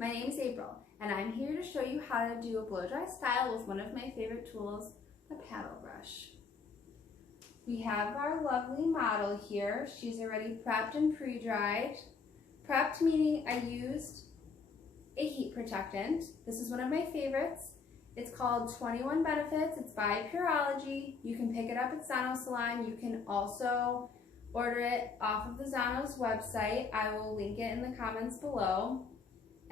My name is April, and I'm here to show you how to do a blow dry style with one of my favorite tools, the paddle brush. We have our lovely model here. She's already prepped and pre-dried. Prepped meaning I used a heat protectant. This is one of my favorites. It's called 21 Benefits. It's by Pureology. You can pick it up at Salon. You can also order it off of the Zano's website. I will link it in the comments below,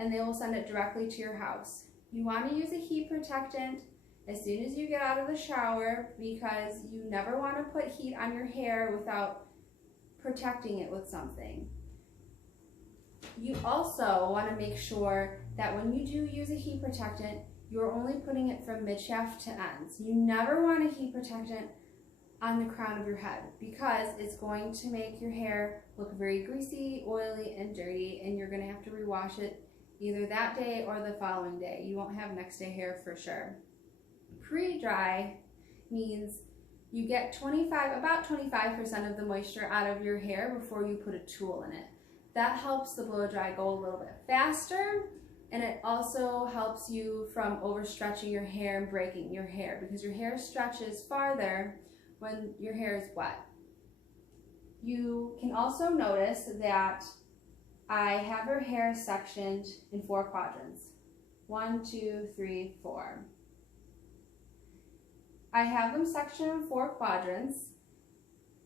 and they will send it directly to your house. You want to use a heat protectant as soon as you get out of the shower because you never want to put heat on your hair without protecting it with something. You also want to make sure that when you do use a heat protectant, you're only putting it from mid-shaft to ends. You never want a heat protectant on the crown of your head because it's going to make your hair look very greasy, oily, and dirty, and you're going to have to rewash it either that day or the following day. You won't have next day hair for sure. Pre-dry means you get about 25% of the moisture out of your hair before you put a tool in it. That helps the blow dry go a little bit faster, and it also helps you from overstretching your hair and breaking your hair because your hair stretches farther when your hair is wet. You can also notice that I have her hair sectioned in 4 quadrants. 1, 2, 3, 4. I have them sectioned in 4 quadrants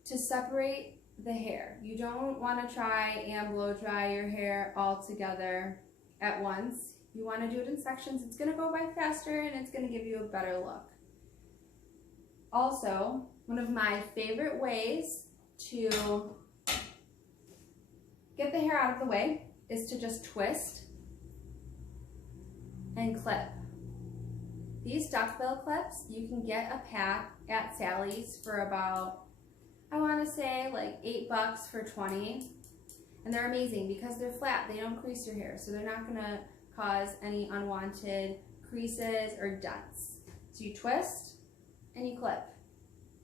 to separate the hair. You don't want to try and blow dry your hair all together at once. You want to do it in sections. It's going to go by faster and it's going to give you a better look. Also, one of my favorite ways to get the hair out of the way is to just twist and clip. These duckbill clips, you can get a pack at Sally's for about, I want to say like $8 for 20. And they're amazing because they're flat, they don't crease your hair, so they're not going to cause any unwanted creases or dents. So you twist and you clip.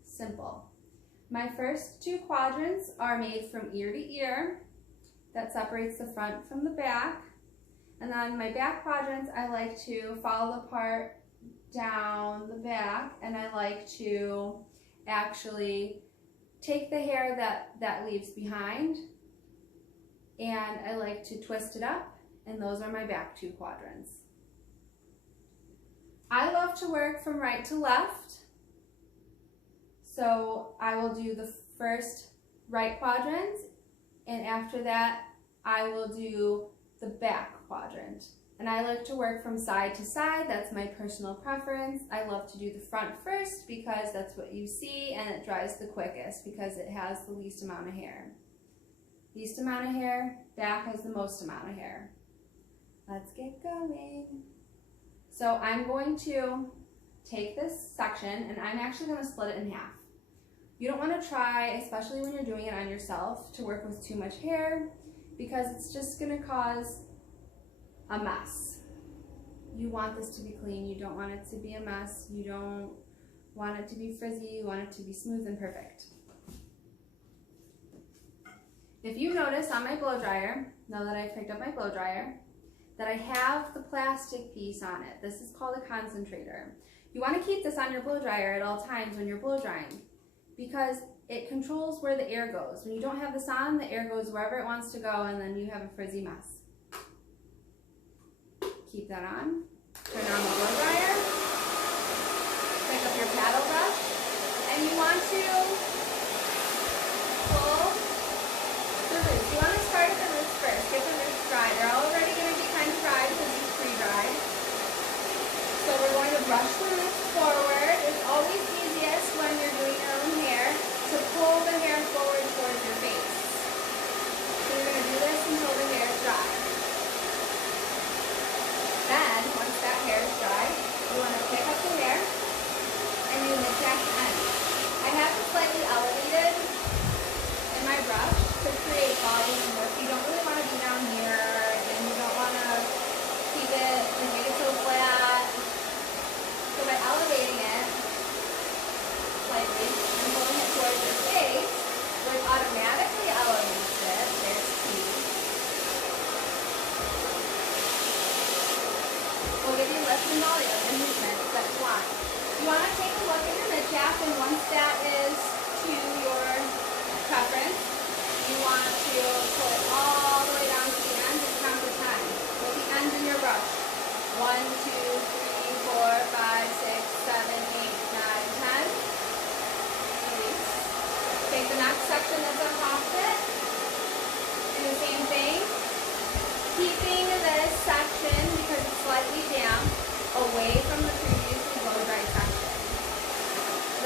Simple. My first 2 quadrants are made from ear to ear. That separates the front from the back. And then my back quadrants, I like to follow the part down the back, and I like to actually take the hair that leaves behind, and I like to twist it up, and those are my back 2 quadrants. I love to work from right to left, so I will do the first right quadrant, and after that I will do the back quadrant. And I like to work from side to side. That's my personal preference. I love to do the front first because that's what you see, and it dries the quickest because it has the least amount of hair. Least amount of hair, back has the most amount of hair. Let's get going. So I'm going to take this section and I'm actually going to split it in half. You don't want to try, especially when you're doing it on yourself, to work with too much hair because it's just going to cause a mess. You want this to be clean. You don't want it to be a mess. You don't want it to be frizzy. You want it to be smooth and perfect. If you notice on my blow dryer, now that I've picked up my blow dryer, that I have the plastic piece on it. This is called a concentrator. You want to keep this on your blow dryer at all times when you're blow drying because it controls where the air goes. When you don't have this on, the air goes wherever it wants to go, and then you have a frizzy mess. Keep that on. Turn on the blow dryer. Pick up your paddle brush, and you want to pull the roots. You want to start at the roots first. Get the roots dry. They're already going to be kind of dry because you pre-dried. So we're going to brush the roots forward. It's always easiest when you're doing your own hair to pull the hair forward towards your face. So you're going to do this until the hair is dry. Then, once that hair is dry, you want to pick up the hair and you mid-shaft end. I have it slightly elevated in my brush to create volume. If you don't really want to be down here and you don't want to keep it and make it so flat, so by elevating it slightly and pulling it towards your face, which automatically elevates it, there's key. will give you lift and volume and movement that you want. You want to take a look at your mid-calf, and once that is to your preference, you want to pull it all the way down to the end and count to 10. With the end in your brush. 1, 2, 3, 4, 5, 6, 7, 8, 9, 10. Release. Take the next section that's on top of it. Do the same thing. Keeping this section, because it's slightly damp, away from the previously blow-dry section.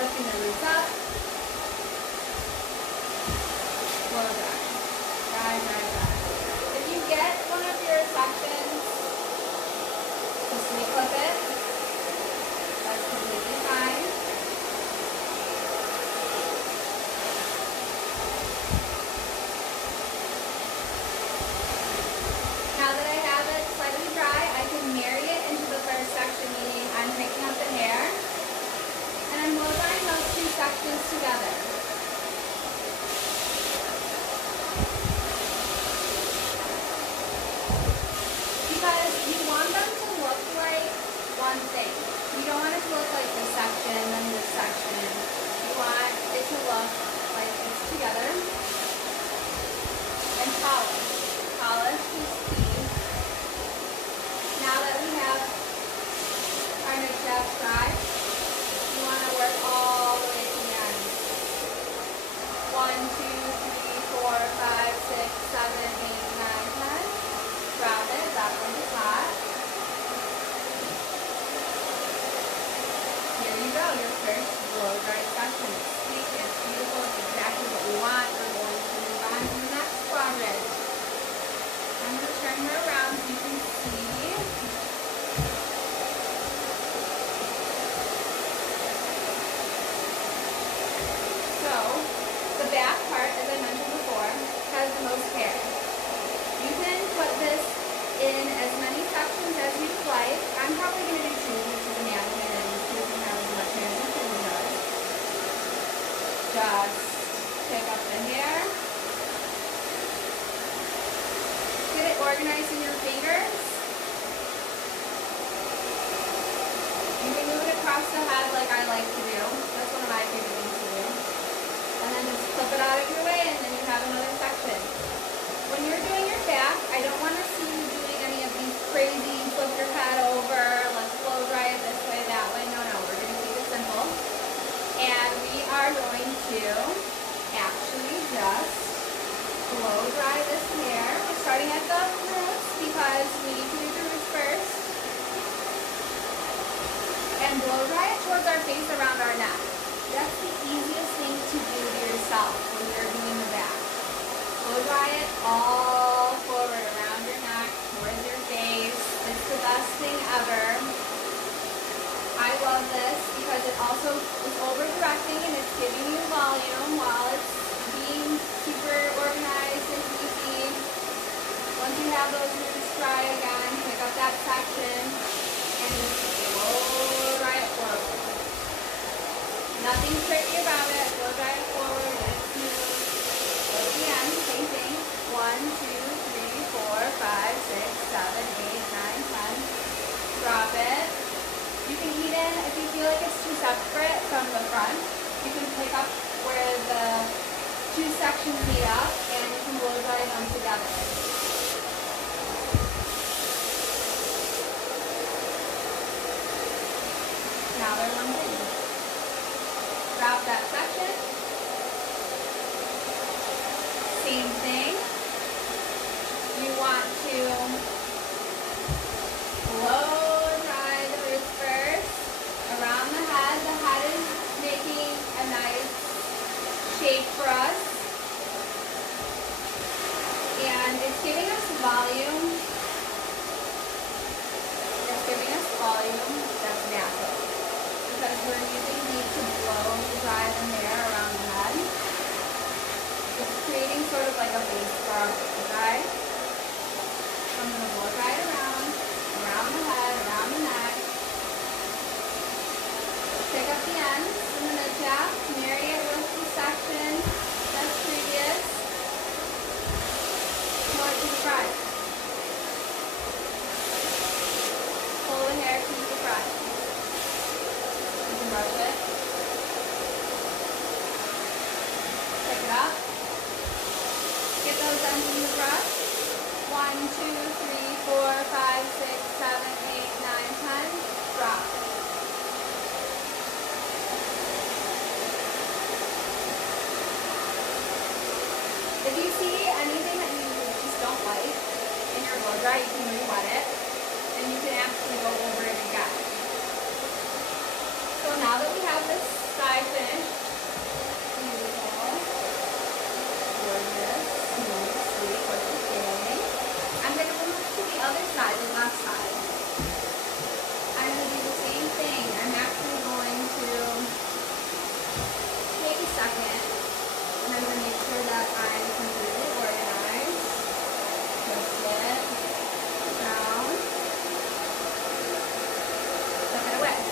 Lifting the roots up. Blow dry. Dry, dry, dry. If you get one of your sections, just re-clip it. That's completely fine. Now that I have it slightly dry, I can marry it into the first section, meaning I'm picking up the hair, and I'm blow drying those two sections together. Because you want them to look like one thing. You don't want it to look like this section and then this section. You want it to look like it's together. And polish. Polish is key. Now that we have our mid-calf dry, you want to work all the way to the end. 1, 2, 3, 4, 5, 6, 7, 8, 9, 10. Drop it, back on the top. Here you go, your first blow-dry section. It's sweet, it's beautiful, it's exactly what we want. We're going to move on to the next quadrant. I'm going to turn her around so you can see. So, the back part, as I mentioned before, has the most hair. You can put this in as many sections as you'd like. I'm probably going to do 2 because the mannequin and she doesn't have as much hair as the chicken does. Just pick up the hair. Get it organized in your fingers. You can move it across the head like I like to do. That's one of my favorite things to do. And then just flip it out of your way and then you have another section. When you're doing your back, I don't want to see you doing any of these crazy flip your head over, let's blow dry it this way, that way. No, we're going to keep it simple. And we are going to actually just blow dry this hair. We're starting at the roots because we need to do the roots first. And blow dry it towards our face around our neck. That's the easiest thing to do to yourself when you're doing the back. Blow dry it all forward around your neck, towards your face. It's the best thing ever. I love this because it also is over-directing and it's giving you volume while it's being super organized and easy. Once you have those roots dry again, pick up that section and just blow dry it forward. Nothing tricky about it. Blow dry it forward and it's smooth. At the end, same thing. 1, 2, 3, 4, 5, 6, 7, 8, 9, 10. Drop it. You can even, if you feel like it's too separate from the front, you can pick up where the two sections meet up and you can blow dry them together. Now they're one thing. Drop that section. Same thing. You want to blow dry the roots first around the head. The head is making a nice shape for us. And it's giving us volume. It's giving us volume that's natural. Because we're using heat to blow dry the hair around the head. It's creating sort of like a base for our blow dry. So I'm going to blow dry it around the head, around the neck. Pick up the ends in the mid-calf, marry it with the section that's previous. More to the front. brush it. Pick it up. Get those ends in the brush. 1, 2, 3, 4, 5, 6, 7, 8, 9, 10. Drop. If you see anything that you just don't like in your blow dry, you can re-wet it, and you can actually go over it again. So now that we have this side finished, beautiful, gorgeous, smooth, sweet, gorgeous feeling, I'm going to move to the other side, the left side. I'm going to do the same thing. I'm actually going to take a second, and I'm going to make sure that I'm completely organized. Twist it down. Flip it away.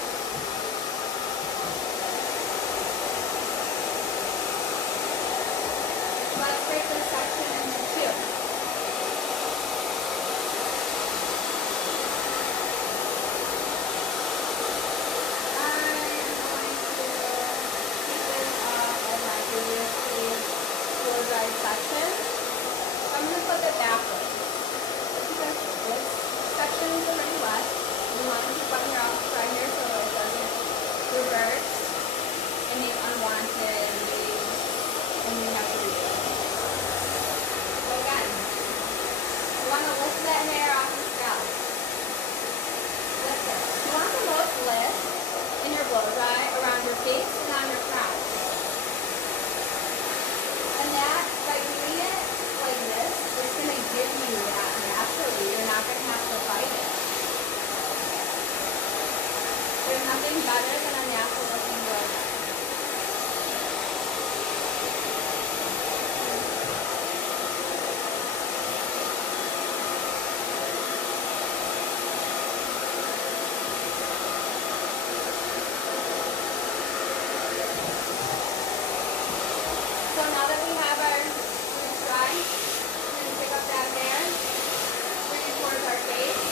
Let's break this section into two. Section. So I'm going to flip it backwards. Because this section is already wet. We want to keep button your office right here so it doesn't reverse and make unwanted waves when you have to redo it. So again, you want to lift that hair off the scalp. Lift it. You want the most lift in your blow dry around your face and on your crown. And that, by doing it like this, it's going to give you that naturally. You're not going to have to fight it. There's nothing better than a natural looking blow dry. So now that we have our roots dry, we're going to pick up that hair, bring it towards our face.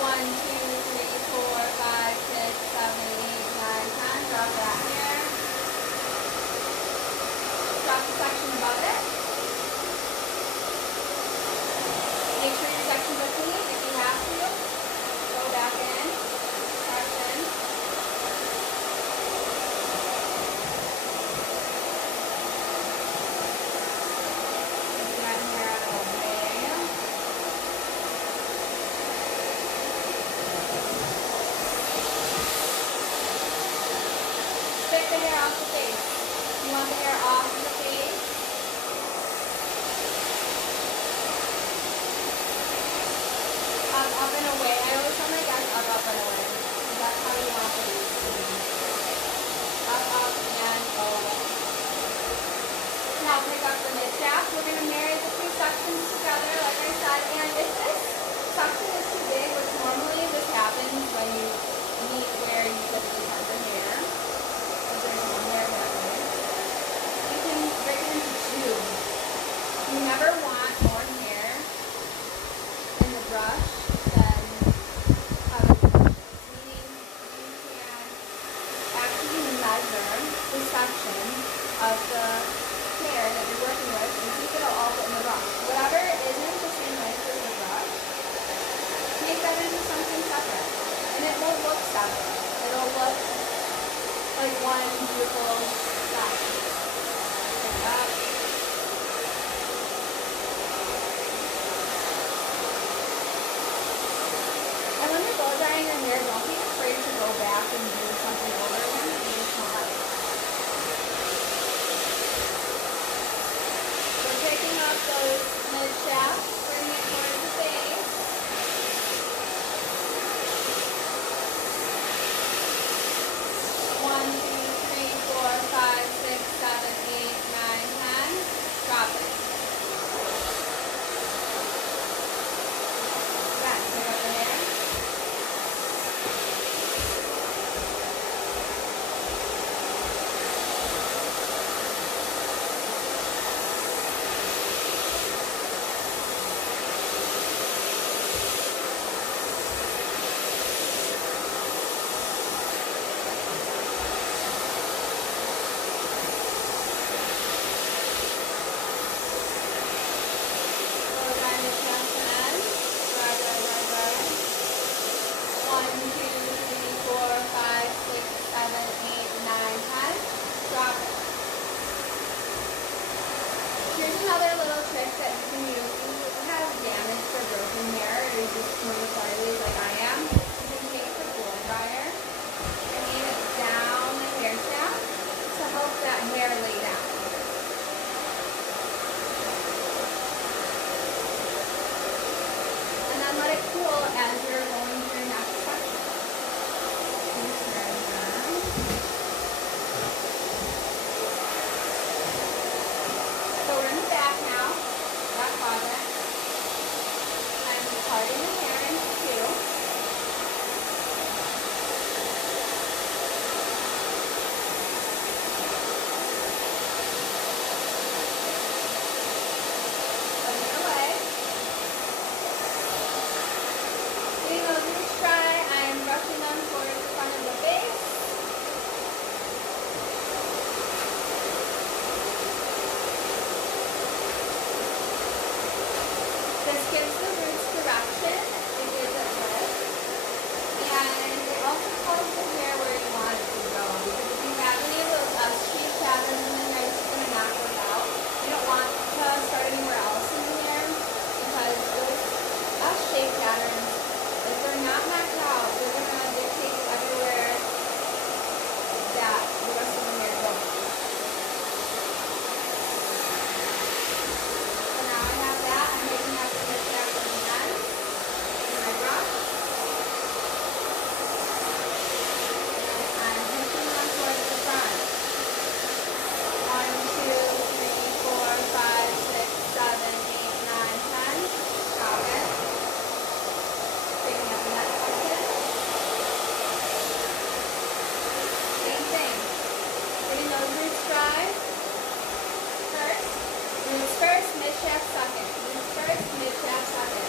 One, two, three, 4, 5, 6, 7, 8, 9, 10. Drop that hair. Drop the section above it. Make sure your sections are clean. If you have to, go back in, press in. Get that hair out of the way. Pick the hair off the face. You want the hair off the face. Up and away. I always tell my guys up and away. That's how you want the roots to be. Up and away. Now pick up the mid shaft. We're going to marry the two sections together, like I said. And if this section is too big, which normally this happens when you meet where you typically cut the hair, if there's one hair that way, you can break it into two. You never want more hair in the brush. The section of the hair that you're working with and keep it all in the brush. Whatever isn't the same length as the brush, make that into something separate. And it won't look separate. It'll look like one beautiful section. Pick it up. And when you're blow drying your hair, don't be afraid to go back and do something over again. You just won't have it. Picking up those mid shafts, bringing it towards the face. 1, 2, 3, 4, 5, 6, 7, 8, 9, 10. trick that you can use if you have damaged or broken hair, or you're just doing flyaways like I am. You can take the blow dryer and aim it down the hair shaft to help that hair lay down. And then let it cool as you're going through your next section. So we're in the back now, that closet. I'm parting the hair into two. Putting it away. Getting those roots dry, I'm brushing them towards the front of the face. This gives the roots direction, it gives it lift, and it also tells the hair where you want it to go, because if you have any of those S-shaped patterns in the hair, it's going to knock those out. You don't want to start anywhere else in the hair, because those S-shaped patterns, if they're not knocked out, they're going to dictate everywhere that the rest of the hair goes. So now I have that, I'm taking out the mismatch from the end in my brush. I'm pushing them towards the front. 1, 2, 3, 4, 5, 6, 7, 8, 9, 10. Got it. Taking up the next section. Same thing. Getting those roots dry. First, roots first, mid-shaft second. Roots first, mid-shaft second.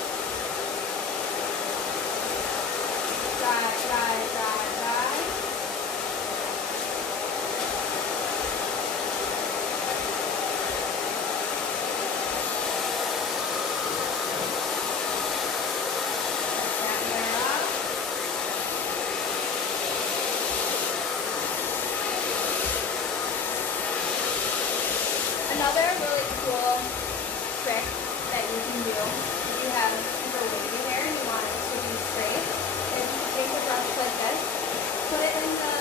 Dry, dry, dry, dry. That hair up. Another really cool trick that you can do if you have super wavy hair and you want it to be straight is you take a brush like this, put it in the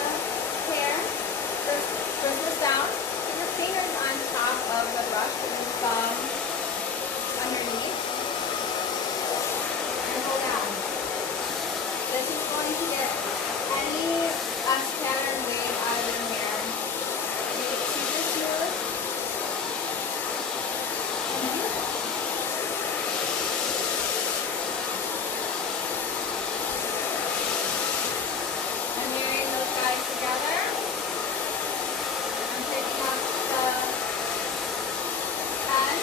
hair, twist this down, put your fingers on top of the brush and your thumb underneath, and hold down. This is going to get any S-pattern wave out of your hair. Make it super smooth. I'm marrying those guys together. I'm picking up the end.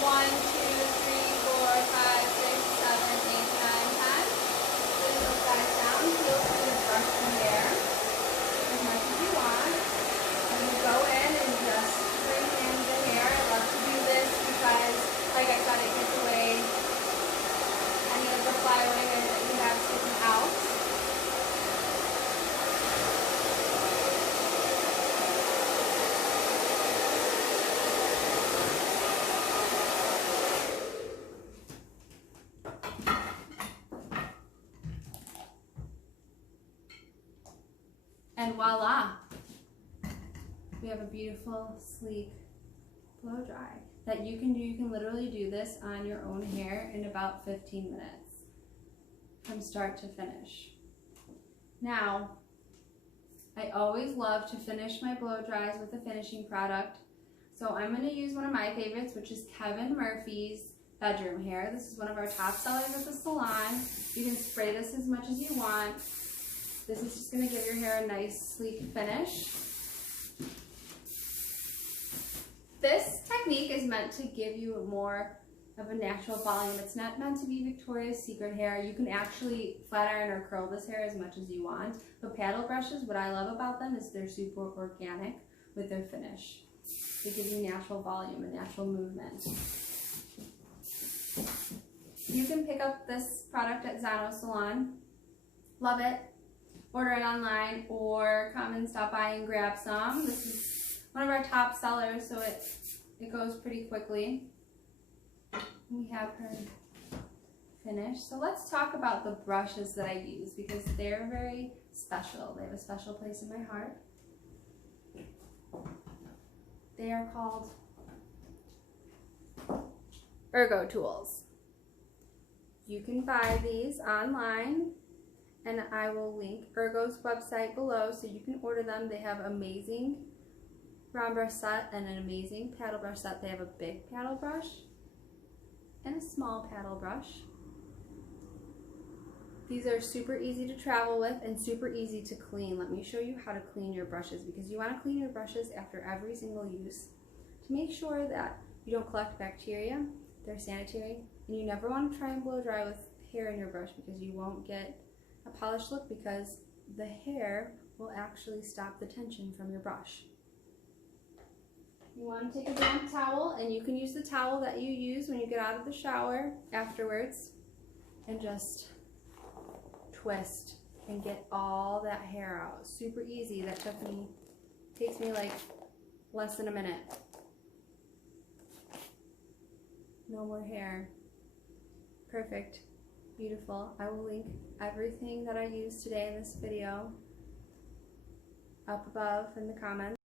1, 2, 3, 4, 5, 6, 7, 8, 9, 10. Put those guys down. Feel free to brush the hair as much as you want. And you go in and just bring in the hair. I love to do this because, like I said, it gets away any of the flyaway hair that you have sticking out. And voila! We have a beautiful, sleek blow dry that you can do. You can literally do this on your own hair in about 15 minutes from start to finish. Now, I always love to finish my blow dries with a finishing product. So I'm going to use one of my favorites, which is Kevin Murphy's Bedroom Hair. This is one of our top sellers at the salon. You can spray this as much as you want. This is just going to give your hair a nice, sleek finish. This technique is meant to give you more of a natural volume. It's not meant to be Victoria's Secret hair. You can actually flat iron or curl this hair as much as you want. But paddle brushes, what I love about them is they're super organic with their finish. They give you natural volume and natural movement. You can pick up this product at Zano Salon. Love it. Order it online or come and stop by and grab some. This is one of our top sellers, so it it goes pretty quickly. We have her finished. So let's talk about the brushes that I use because they're very special. They have a special place in my heart. They are called Ergo tools. You can buy these online, and I will link Ergo's website below so you can order them. They have amazing round brush set and an amazing paddle brush set. They have a big paddle brush and a small paddle brush. These are super easy to travel with and super easy to clean. Let me show you how to clean your brushes because you want to clean your brushes after every single use to make sure that you don't collect bacteria, they're sanitary, and you never want to try and blow dry with hair in your brush because you won't get a polished look because the hair will actually stop the tension from your brush. You want to take a damp towel, and you can use the towel that you use when you get out of the shower afterwards and just twist and get all that hair out. Super easy. That takes me like less than a minute. No more hair. Perfect. Beautiful. I will link everything that I used today in this video up above in the comments.